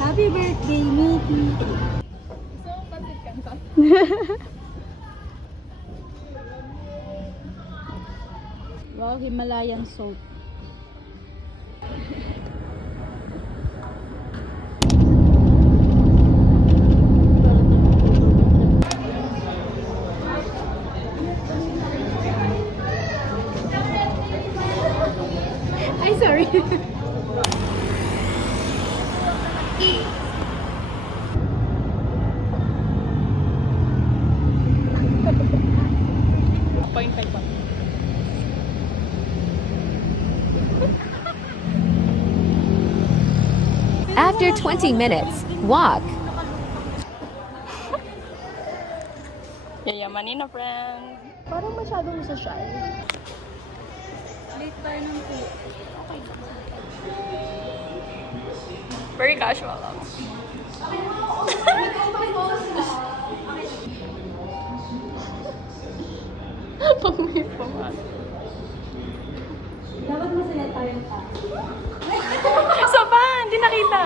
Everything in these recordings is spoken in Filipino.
Happy birthday, Mickey! So, pasit kanta. Wow, Himalayan salt. Ay, sorry. Point 5 pa. After 20 minutes, walk. Yayamanin na, friend. Parang masyadong sa shy. Late tayo ng po. Very casual lang. Pag-may pumas. Dapat masaya tayo pa. Isa pa! Hindi nakita.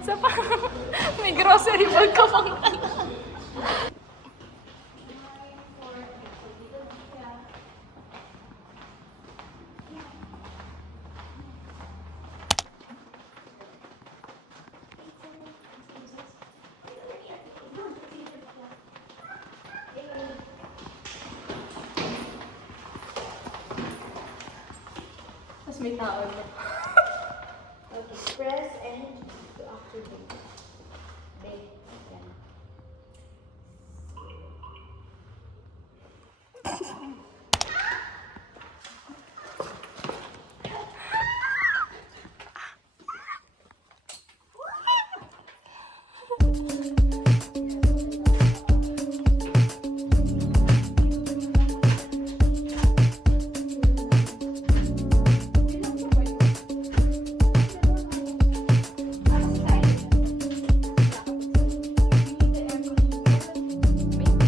Isa pa. May grocery bag ka pang Tapos may tao na. Press and to activate. Bake. Yan.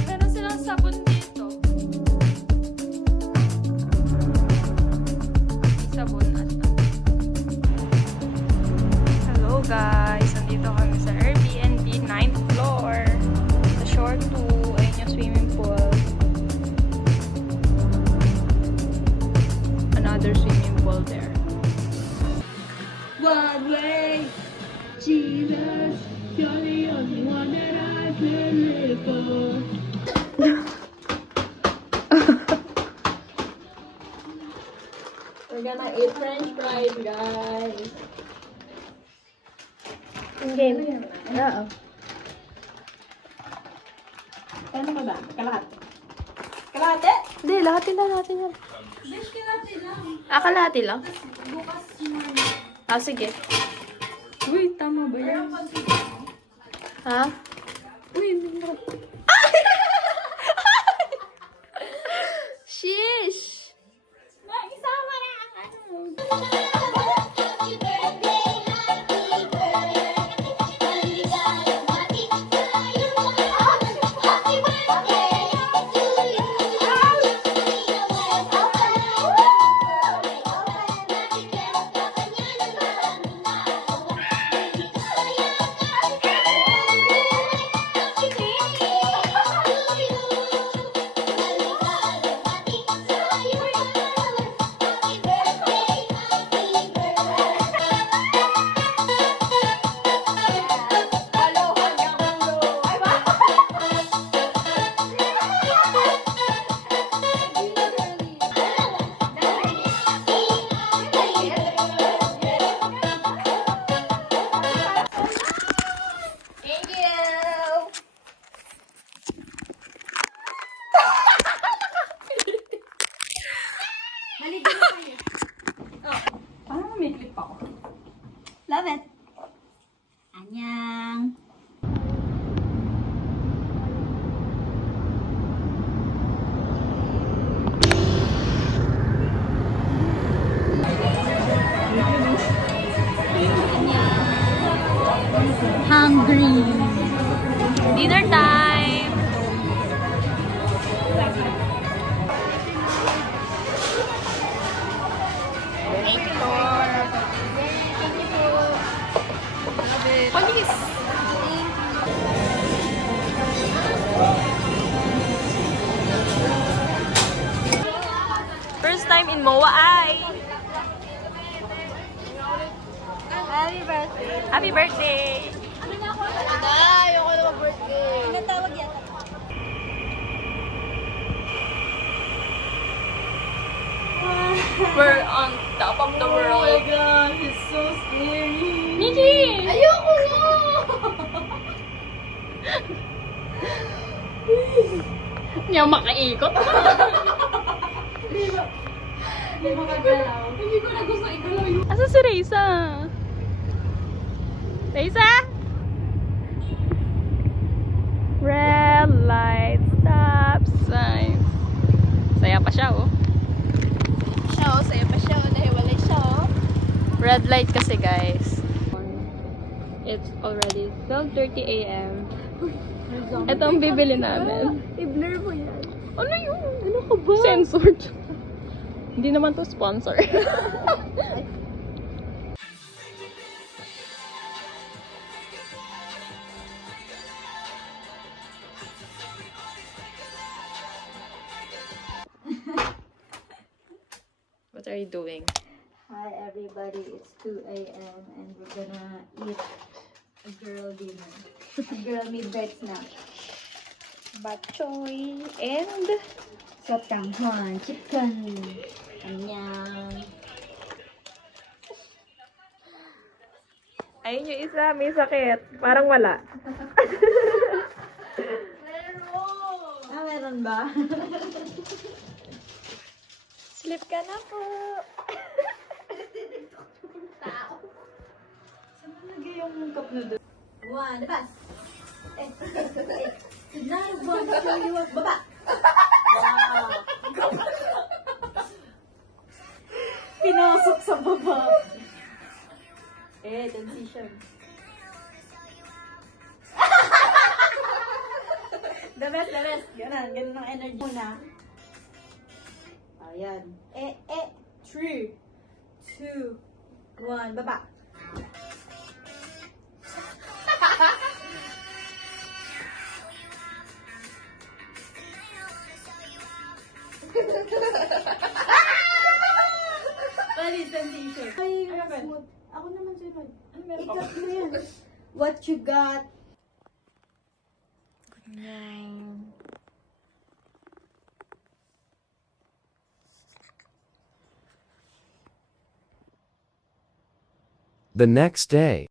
Meron silang sabon dito. Sabon at hello guys! Nandito kami sa Airbnb 9th floor. Sa shore 2. Ayun yung swimming pool. Another swimming pool there. One way, Jesus, you're the only one that I can live for. We're gonna eat french fries, guys. Game. Oo. Ano ka ba? Kalahati. Kalahati? Hindi, lahatin na natin yan. Besh, kalahati lang. Kalahati lang? Bukas mo. Ah, sige. Uy, tama ba yan? Ha? Uy, Shish! Isama na ang ano. Parang may clip ako. Love it. Anyang. Hungry. Dinner time! Thank you, Lord. Thank you po. Love it. Police! First time in MOA ay Happy birthday. happy birthday! Ayoko na mag-birthday. Pinatawag yata. We're on top of the world. Oh my God, it's so scary. Nikki! Ayoko na! Hindi ako makaikot. Hindi makagalaw. Hindi ko na gusto igalaw yung... Asa si Reza? Reza? Red light, stop sign. Saya pa siya, oh. Siya, oh. Saya pa siya, oh. Nahiwalay siya, oh. Red light kasi, guys. It's already 12:30 a.m. Ito ang bibili namin. I-blur mo yan. Ano yun? Ano ka ba? Censored. Hindi naman to sponsor. What are you doing? Hi everybody, it's 2 a.m. and we're gonna eat a girl dinner. A girl midnight snack. Bak choy and Sotanghwan, chicken. Anyang. ayun yung isa, may sakit. Parang wala. Ah, meron ba? Sleep ka na po. Saan nalagay yung cup na doon? One, labas! Tignan, one, two, baba! Wow! Pinasok sa baba. Transition. The best. Ganun ang energy muna. Ayan. 3, 2, 1, baba. Bali, transition. Ay, smooth. Ako naman sunod. Ikat mo yan. What you got? Good night. The next day.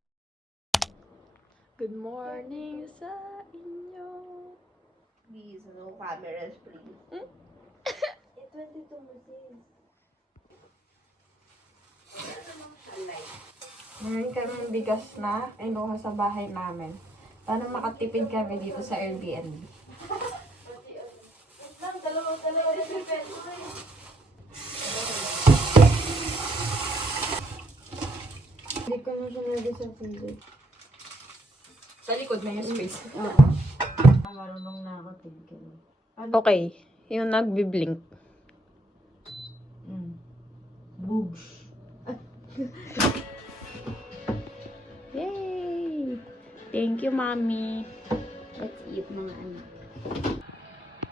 Good morning sa inyo. Please, no cameras, please. 22 mo sis. Meron kami bigas na inuha sa bahay namin. Para makatipid kami dito sa Airbnb. Dalawa na depende. Hindi ko na siya nalagay sa freezer. Sa likod na yung space. Oo. Marunong na ako tigil. Okay. Yung nagbi-blink. Boogs. Yay! Thank you, Mommy. Let's eat mga anak.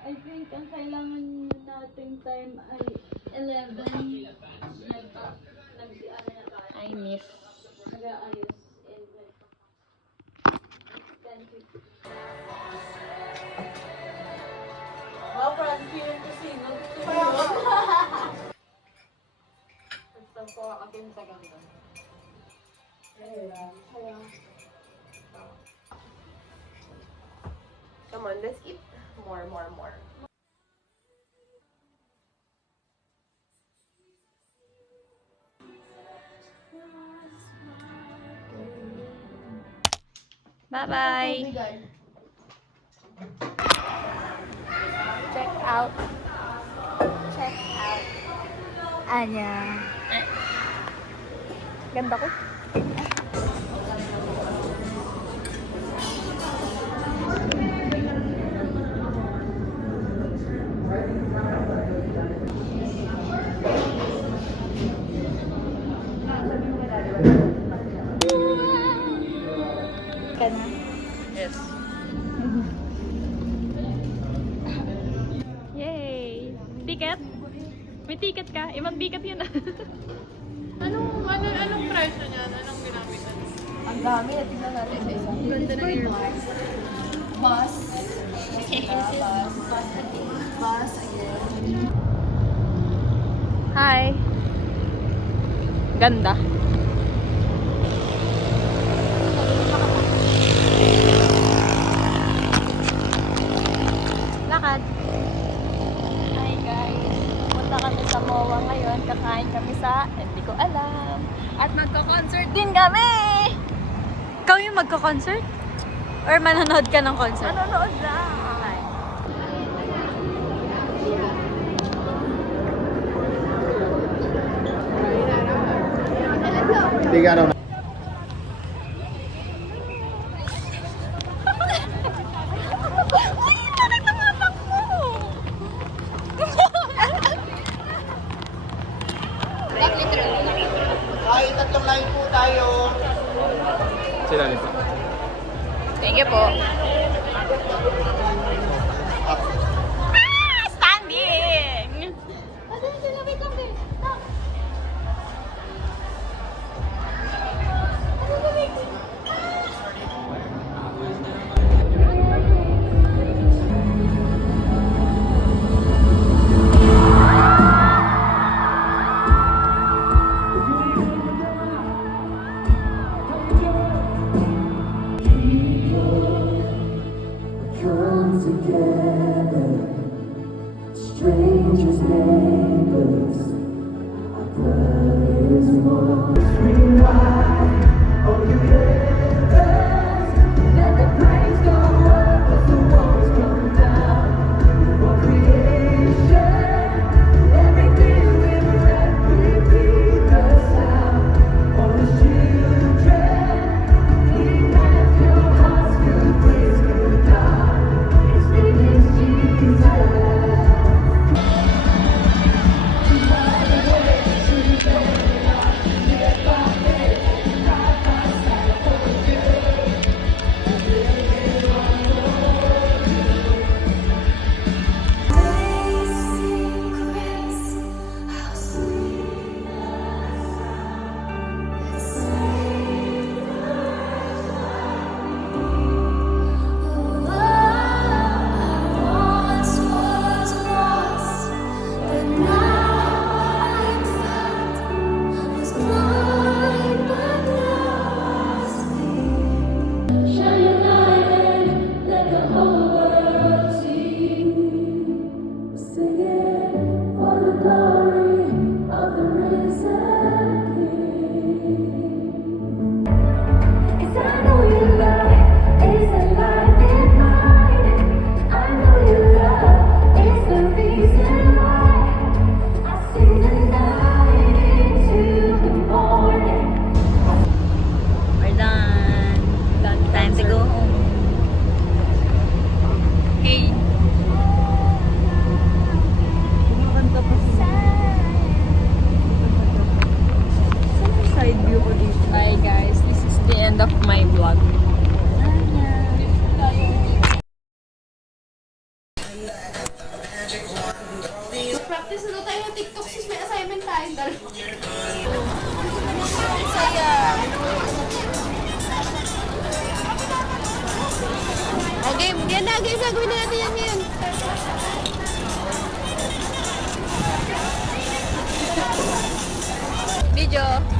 I think ang kailangan nating time ay 11. I miss. Nag-aayos. Wow, Frankie yung kusina. Gusto ko akin sa ganda. Come on, let's eat more. Bye-bye! Check out. Check out. Anya. Ganda ko. Ka na. Yes. Yay! Ticket? May ticket ka? Ibang ticket yun ah. Anong presyo niyan? Anong ginamit? Ang dami. Natignan natin sa isa. Ganda ng earbuds. Bus. Bus. Bus again. Hi! Ganda. Lakad. Hi guys. Punta kami sa MOA ngayon. Kakain kami sa, hindi ko alam. At magko-concert din kami! Ikaw yung magko-concert? Or manonood ka ng concert? Manonood lang. Sila nito. Thank you po. Standing! Strangers, neighbors, our blood is one. Scream wide, oh you rivers, let the praise go up as the walls come down. For creation, everything with breath, repeat the sound. All the children, clean hands, pure hearts, good praise, good God. His name is Jesus. We're done. Time to go home. Hey. Kumakanta pa siya. Saan yung side view ko dito? Hi guys, this is the end of my vlog. Practice na tayo ng TikTok sis may assignment tayo. Okay, yan na guys, gagawin na natin yan ngayon. Video.